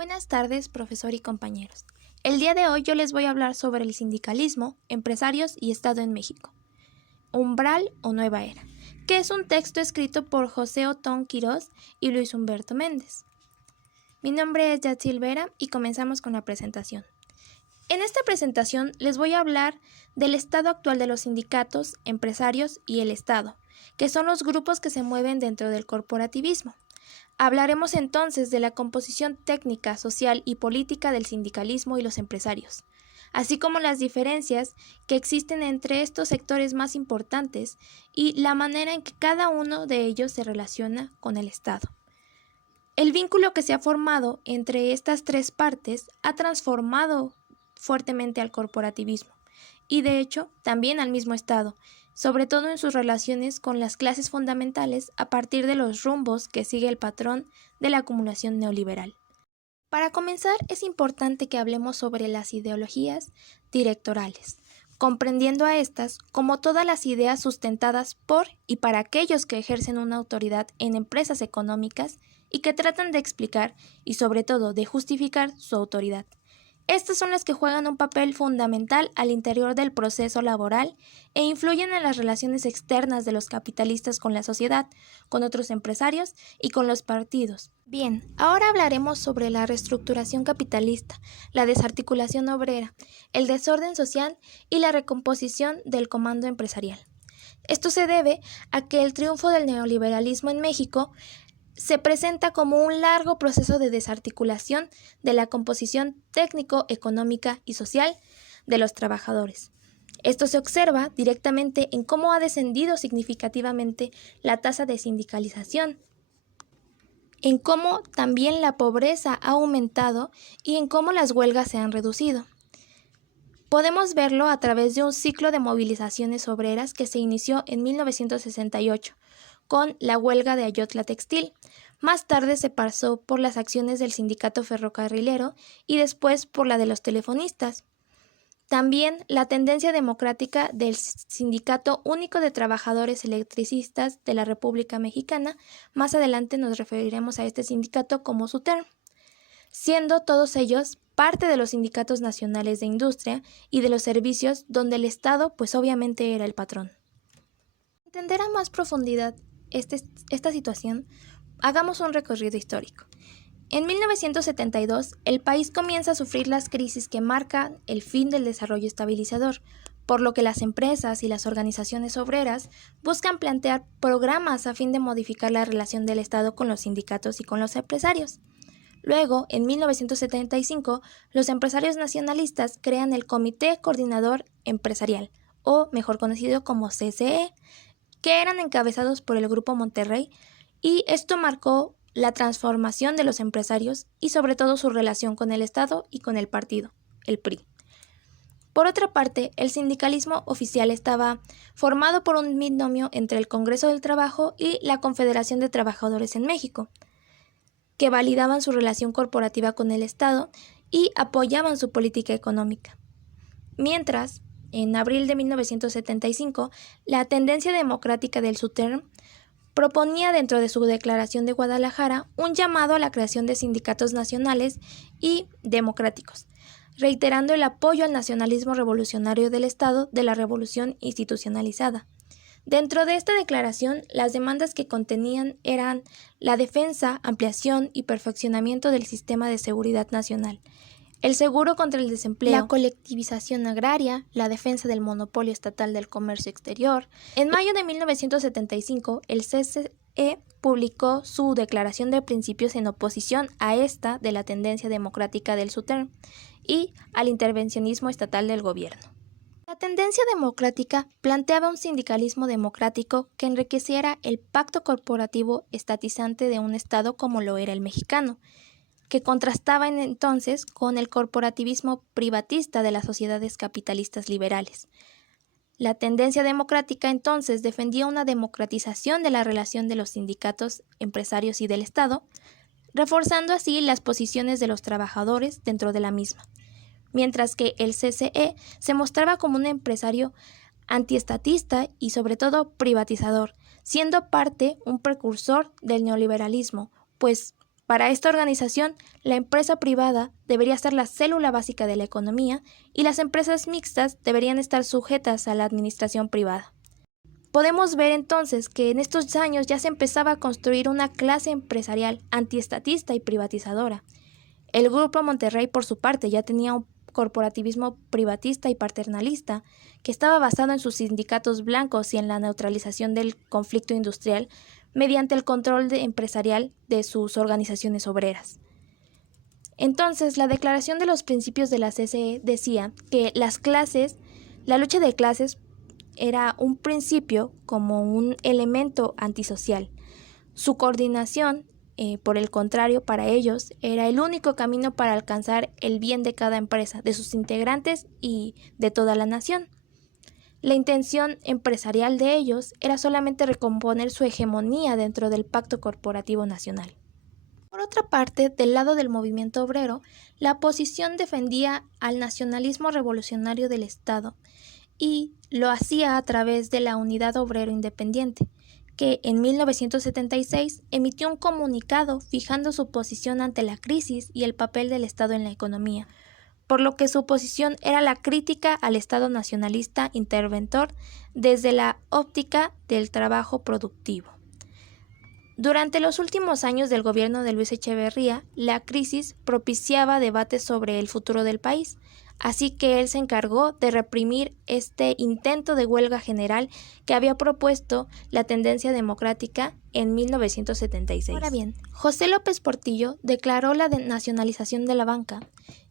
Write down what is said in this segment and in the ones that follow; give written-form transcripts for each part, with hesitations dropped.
Buenas tardes, profesor y compañeros. El día de hoy yo les voy a hablar sobre el sindicalismo, empresarios y Estado en México. Umbral o Nueva Era, que es un texto escrito por José Otón Quirós y Luis Humberto Méndez. Mi nombre es Yatsil Vera y comenzamos con la presentación. En esta presentación les voy a hablar del estado actual de los sindicatos, empresarios y el Estado, que son los grupos que se mueven dentro del corporativismo. Hablaremos entonces de la composición técnica, social y política del sindicalismo y los empresarios, así como las diferencias que existen entre estos sectores más importantes y la manera en que cada uno de ellos se relaciona con el Estado. El vínculo que se ha formado entre estas tres partes ha transformado fuertemente al corporativismo y de hecho también al mismo Estado, sobre todo en sus relaciones con las clases fundamentales a partir de los rumbos que sigue el patrón de la acumulación neoliberal. Para comenzar, es importante que hablemos sobre las ideologías directorales, comprendiendo a estas como todas las ideas sustentadas por y para aquellos que ejercen una autoridad en empresas económicas y que tratan de explicar y sobre todo de justificar su autoridad. Estas son las que juegan un papel fundamental al interior del proceso laboral e influyen en las relaciones externas de los capitalistas con la sociedad, con otros empresarios y con los partidos. Bien, ahora hablaremos sobre la reestructuración capitalista, la desarticulación obrera, el desorden social y la recomposición del comando empresarial. Esto se debe a que el triunfo del neoliberalismo en México se presenta como un largo proceso de desarticulación de la composición técnico, económica y social de los trabajadores. Esto se observa directamente en cómo ha descendido significativamente la tasa de sindicalización, en cómo también la pobreza ha aumentado y en cómo las huelgas se han reducido. Podemos verlo a través de un ciclo de movilizaciones obreras que se inició en 1968 con la huelga de Ayotla Textil. Más tarde se pasó por las acciones del sindicato ferrocarrilero y después por la de los telefonistas. También la tendencia democrática del Sindicato Único de Trabajadores Electricistas de la República Mexicana. Más adelante nos referiremos a este sindicato como SUTER, siendo todos ellos parte de los sindicatos nacionales de industria y de los servicios donde el Estado pues obviamente era el patrón. Para entender a más profundidad esta situación, hagamos un recorrido histórico. En 1972, el país comienza a sufrir las crisis que marcan el fin del desarrollo estabilizador, por lo que las empresas y las organizaciones obreras buscan plantear programas a fin de modificar la relación del Estado con los sindicatos y con los empresarios. Luego, en 1975, los empresarios nacionalistas crean el Comité Coordinador Empresarial, o mejor conocido como CCE, que eran encabezados por el Grupo Monterrey, y esto marcó la transformación de los empresarios y sobre todo su relación con el Estado y con el partido, el PRI. Por otra parte, el sindicalismo oficial estaba formado por un binomio entre el Congreso del Trabajo y la Confederación de Trabajadores en México, que validaban su relación corporativa con el Estado y apoyaban su política económica. Mientras, en abril de 1975, la tendencia democrática del SUTER proponía dentro de su declaración de Guadalajara un llamado a la creación de sindicatos nacionales y democráticos, reiterando el apoyo al nacionalismo revolucionario del Estado de la revolución institucionalizada. Dentro de esta declaración, las demandas que contenían eran la defensa, ampliación y perfeccionamiento del sistema de seguridad nacional, el seguro contra el desempleo, la colectivización agraria, la defensa del monopolio estatal del comercio exterior. En mayo de 1975, el CCE publicó su declaración de principios en oposición a esta de la tendencia democrática del SUTER y al intervencionismo estatal del gobierno. La tendencia democrática planteaba un sindicalismo democrático que enriqueciera el pacto corporativo estatizante de un Estado como lo era el mexicano, que contrastaba entonces con el corporativismo privatista de las sociedades capitalistas liberales. La tendencia democrática entonces defendía una democratización de la relación de los sindicatos, empresarios y del Estado, reforzando así las posiciones de los trabajadores dentro de la misma, mientras que el CCE se mostraba como un empresario antiestatista y sobre todo privatizador, siendo parte un precursor del neoliberalismo, pues Para esta organización, la empresa privada debería ser la célula básica de la economía y las empresas mixtas deberían estar sujetas a la administración privada. Podemos ver entonces que en estos años ya se empezaba a construir una clase empresarial antiestatista y privatizadora. El Grupo Monterrey, por su parte, ya tenía un corporativismo privatista y paternalista que estaba basado en sus sindicatos blancos y en la neutralización del conflicto industrial mediante el control empresarial de sus organizaciones obreras. Entonces, la Declaración de los Principios de la CCE decía que la lucha de clases era un principio como un elemento antisocial. Su coordinación, por el contrario, para ellos, era el único camino para alcanzar el bien de cada empresa, de sus integrantes y de toda la nación. La intención empresarial de ellos era solamente recomponer su hegemonía dentro del Pacto Corporativo Nacional. Por otra parte, del lado del movimiento obrero, la oposición defendía al nacionalismo revolucionario del Estado y lo hacía a través de la Unidad Obrero Independiente, que en 1976 emitió un comunicado fijando su posición ante la crisis y el papel del Estado en la economía, por lo que su posición era la crítica al Estado nacionalista interventor desde la óptica del trabajo productivo. Durante los últimos años del gobierno de Luis Echeverría, la crisis propiciaba debates sobre el futuro del país, así que él se encargó de reprimir este intento de huelga general que había propuesto la Tendencia Democrática en 1976. Ahora bien, José López Portillo declaró la nacionalización de la banca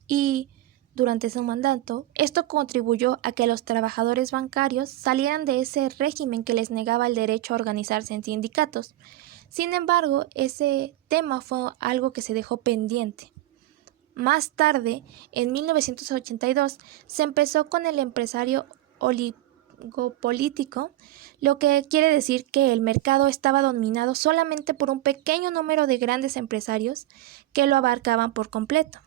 y, durante su mandato, esto contribuyó a que los trabajadores bancarios salieran de ese régimen que les negaba el derecho a organizarse en sindicatos. Sin embargo, ese tema fue algo que se dejó pendiente. Más tarde, en 1982, se empezó con el empresario oligopolítico, lo que quiere decir que el mercado estaba dominado solamente por un pequeño número de grandes empresarios que lo abarcaban por completo.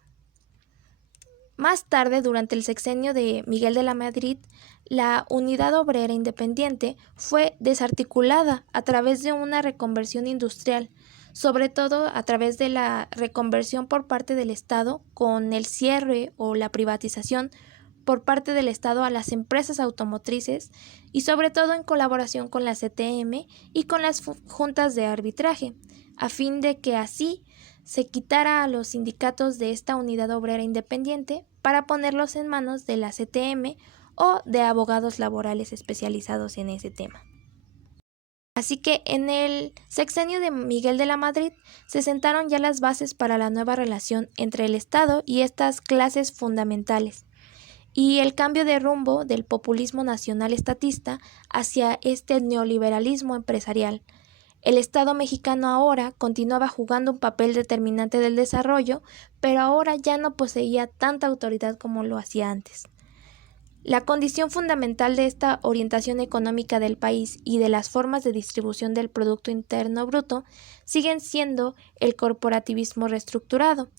Más tarde, durante el sexenio de Miguel de la Madrid, la Unidad Obrera Independiente fue desarticulada a través de una reconversión industrial, sobre todo a través de la reconversión por parte del Estado con el cierre o la privatización por parte del Estado a las empresas automotrices y sobre todo en colaboración con la CTM y con las juntas de arbitraje, a fin de que así se quitara a los sindicatos de esta Unidad Obrera Independiente para ponerlos en manos de la CTM o de abogados laborales especializados en ese tema. Así que en el sexenio de Miguel de la Madrid se sentaron ya las bases para la nueva relación entre el Estado y estas clases fundamentales, y el cambio de rumbo del populismo nacional estatista hacia este neoliberalismo empresarial. El Estado mexicano ahora continuaba jugando un papel determinante del desarrollo, pero ahora ya no poseía tanta autoridad como lo hacía antes. La condición fundamental de esta orientación económica del país y de las formas de distribución del Producto Interno Bruto siguen siendo el corporativismo reestructurado.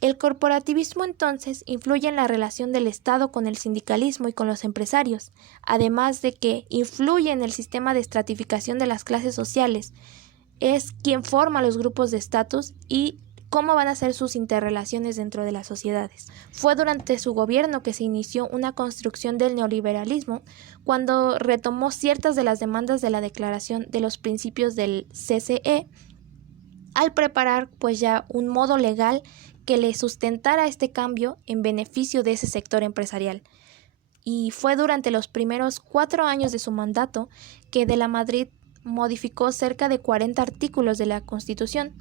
El corporativismo entonces influye en la relación del Estado con el sindicalismo y con los empresarios, además de que influye en el sistema de estratificación de las clases sociales. Es quien forma los grupos de estatus y cómo van a ser sus interrelaciones dentro de las sociedades. Fue durante su gobierno que se inició una construcción del neoliberalismo, cuando retomó ciertas de las demandas de la Declaración de los Principios del CCE, al preparar pues ya un modo legal que le sustentara este cambio en beneficio de ese sector empresarial. Y fue durante los primeros 4 años de su mandato que de la Madrid modificó cerca de 40 artículos de la Constitución.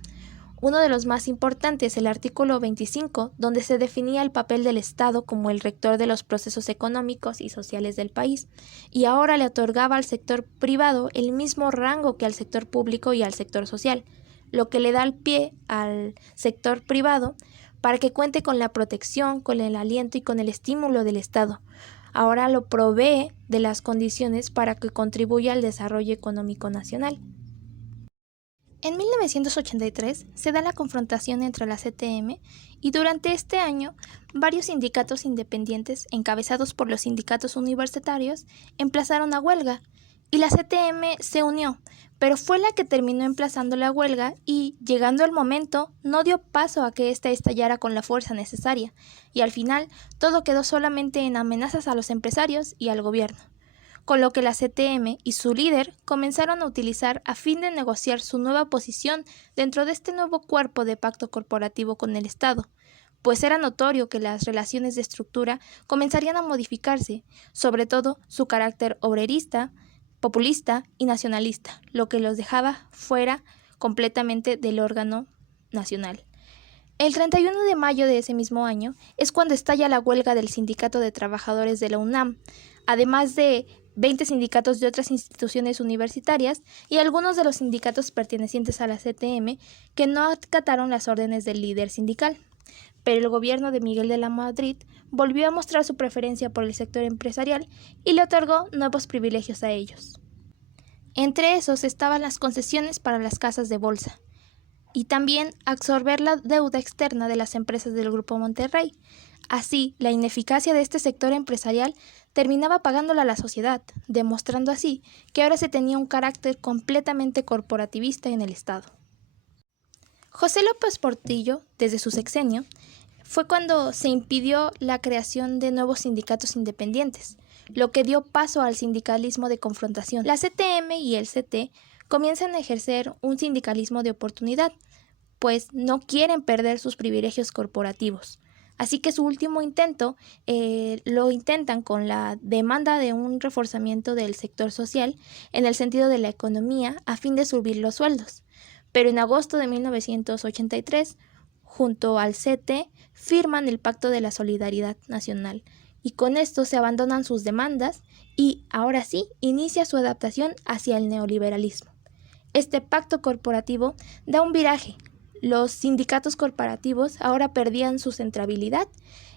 Uno de los más importantes, el artículo 25, donde se definía el papel del Estado como el rector de los procesos económicos y sociales del país, y ahora le otorgaba al sector privado el mismo rango que al sector público y al sector social, lo que le da el pie al sector privado para que cuente con la protección, con el aliento y con el estímulo del Estado. Ahora lo provee de las condiciones para que contribuya al desarrollo económico nacional. En 1983 se da la confrontación entre la CTM y durante este año varios sindicatos independientes encabezados por los sindicatos universitarios emplazaron a huelga, y la CTM se unió, pero fue la que terminó emplazando la huelga y, llegando el momento, no dio paso a que ésta estallara con la fuerza necesaria, y al final todo quedó solamente en amenazas a los empresarios y al gobierno, con lo que la CTM y su líder comenzaron a utilizar a fin de negociar su nueva posición dentro de este nuevo cuerpo de pacto corporativo con el Estado, pues era notorio que las relaciones de estructura comenzarían a modificarse, sobre todo su carácter obrerista, populista y nacionalista, lo que los dejaba fuera completamente del órgano nacional. El 31 de mayo de ese mismo año es cuando estalla la huelga del Sindicato de Trabajadores de la UNAM, además de 20 sindicatos de otras instituciones universitarias y algunos de los sindicatos pertenecientes a la CTM que no acataron las órdenes del líder sindical. Pero el gobierno de Miguel de la Madrid volvió a mostrar su preferencia por el sector empresarial y le otorgó nuevos privilegios a ellos. Entre esos estaban las concesiones para las casas de bolsa y también absorber la deuda externa de las empresas del Grupo Monterrey. Así, la ineficacia de este sector empresarial terminaba pagándola a la sociedad, demostrando así que ahora se tenía un carácter completamente corporativista en el Estado. José López Portillo, desde su sexenio, fue cuando se impidió la creación de nuevos sindicatos independientes, lo que dio paso al sindicalismo de confrontación. La CTM y el CT comienzan a ejercer un sindicalismo de oportunidad, pues no quieren perder sus privilegios corporativos. Así que su último intento lo intentan con la demanda de un reforzamiento del sector social en el sentido de la economía a fin de subir los sueldos. Pero en agosto de 1983, junto al CT, firman el Pacto de la Solidaridad Nacional y con esto se abandonan sus demandas y, ahora sí, inicia su adaptación hacia el neoliberalismo. Este pacto corporativo da un viraje. Los sindicatos corporativos ahora perdían su centralidad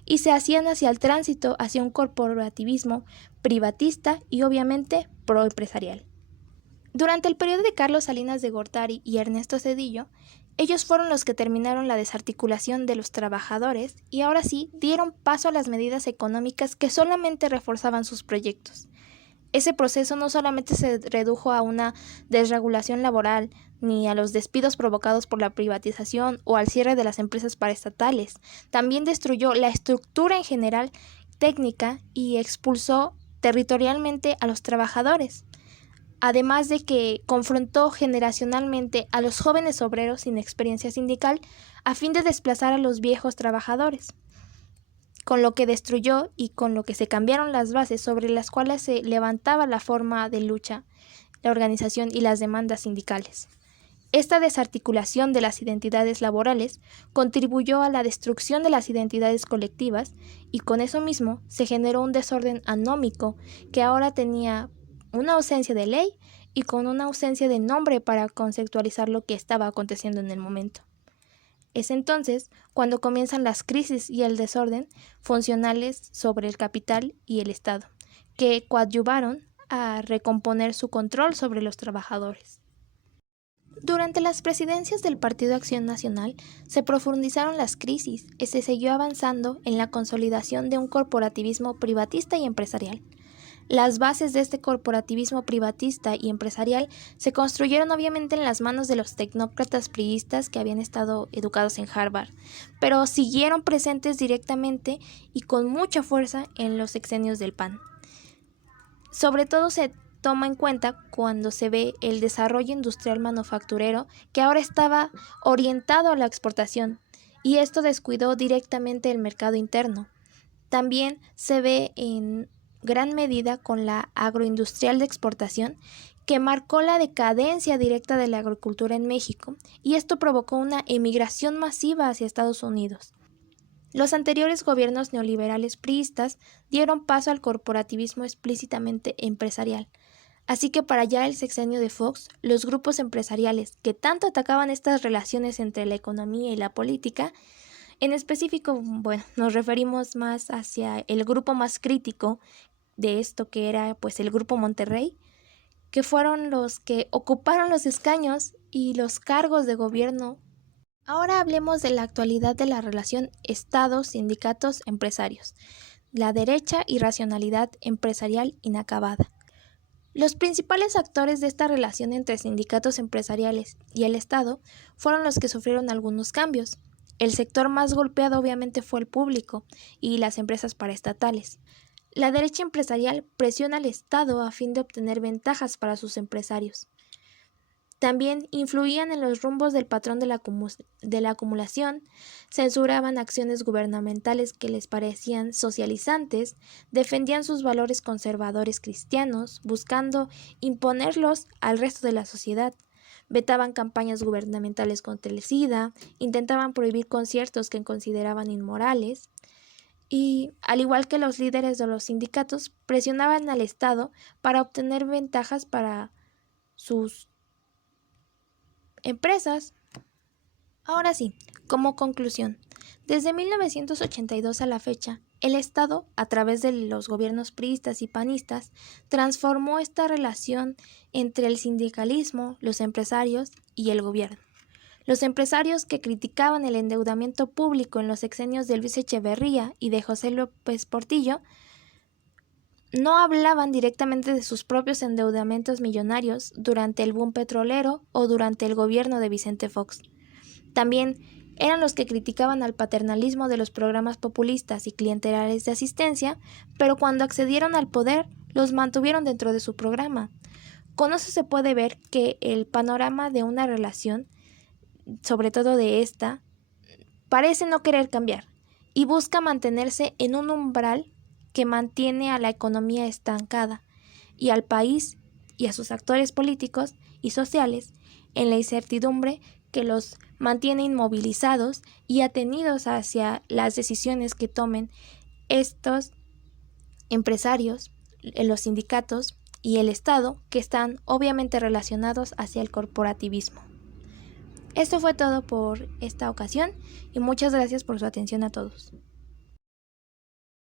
y se hacían hacia el tránsito hacia un corporativismo privatista y obviamente proempresarial. Durante el periodo de Carlos Salinas de Gortari y Ernesto Zedillo, ellos fueron los que terminaron la desarticulación de los trabajadores y ahora sí dieron paso a las medidas económicas que solamente reforzaban sus proyectos. Ese proceso no solamente se redujo a una desregulación laboral, ni a los despidos provocados por la privatización o al cierre de las empresas paraestatales, también destruyó la estructura en general técnica y expulsó territorialmente a los trabajadores. Además de que confrontó generacionalmente a los jóvenes obreros sin experiencia sindical a fin de desplazar a los viejos trabajadores, con lo que destruyó y con lo que se cambiaron las bases sobre las cuales se levantaba la forma de lucha, la organización y las demandas sindicales. Esta desarticulación de las identidades laborales contribuyó a la destrucción de las identidades colectivas y con eso mismo se generó un desorden anómico que ahora tenía una ausencia de ley y con una ausencia de nombre para conceptualizar lo que estaba aconteciendo en el momento. Es entonces cuando comienzan las crisis y el desorden funcionales sobre el capital y el Estado, que coadyuvaron a recomponer su control sobre los trabajadores. Durante las presidencias del Partido Acción Nacional se profundizaron las crisis y se siguió avanzando en la consolidación de un corporativismo privatista y empresarial. Las bases de este corporativismo privatista y empresarial se construyeron obviamente en las manos de los tecnócratas priistas que habían estado educados en Harvard, pero siguieron presentes directamente y con mucha fuerza en los sexenios del PAN. Sobre todo se toma en cuenta cuando se ve el desarrollo industrial manufacturero que ahora estaba orientado a la exportación y esto descuidó directamente el mercado interno. También se ve en gran medida con la agroindustrial de exportación que marcó la decadencia directa de la agricultura en México y esto provocó una emigración masiva hacia Estados Unidos. Los anteriores gobiernos neoliberales priistas dieron paso al corporativismo explícitamente empresarial, así que para ya el sexenio de Fox, los grupos empresariales que tanto atacaban estas relaciones entre la economía y la política, en específico, nos referimos más hacia el grupo más crítico de esto que era pues el Grupo Monterrey, que fueron los que ocuparon los escaños y los cargos de gobierno. Ahora hablemos de la actualidad de la relación Estado, sindicatos, empresarios, la derecha y racionalidad empresarial inacabada. Los principales actores de esta relación entre sindicatos empresariales y el Estado fueron los que sufrieron algunos cambios. El sector más golpeado obviamente fue el público y las empresas paraestatales. La derecha empresarial presiona al Estado a fin de obtener ventajas para sus empresarios. También influían en los rumbos del patrón de la acumulación, censuraban acciones gubernamentales que les parecían socializantes, defendían sus valores conservadores cristianos, buscando imponerlos al resto de la sociedad, vetaban campañas gubernamentales contra el SIDA, intentaban prohibir conciertos que consideraban inmorales, y, al igual que los líderes de los sindicatos, presionaban al Estado para obtener ventajas para sus empresas. Ahora sí, como conclusión, desde 1982 a la fecha, el Estado, a través de los gobiernos priistas y panistas, transformó esta relación entre el sindicalismo, los empresarios y el gobierno. Los empresarios que criticaban el endeudamiento público en los sexenios de Luis Echeverría y de José López Portillo no hablaban directamente de sus propios endeudamientos millonarios durante el boom petrolero o durante el gobierno de Vicente Fox. También eran los que criticaban al paternalismo de los programas populistas y clientelares de asistencia, pero cuando accedieron al poder, los mantuvieron dentro de su programa. Con eso se puede ver que el panorama de una relación, sobre todo de esta, parece no querer cambiar y busca mantenerse en un umbral que mantiene a la economía estancada y al país y a sus actores políticos y sociales en la incertidumbre que los mantiene inmovilizados y atenidos hacia las decisiones que tomen estos empresarios, los sindicatos y el Estado, que están obviamente relacionados hacia el corporativismo. Esto fue todo por esta ocasión y muchas gracias por su atención a todos.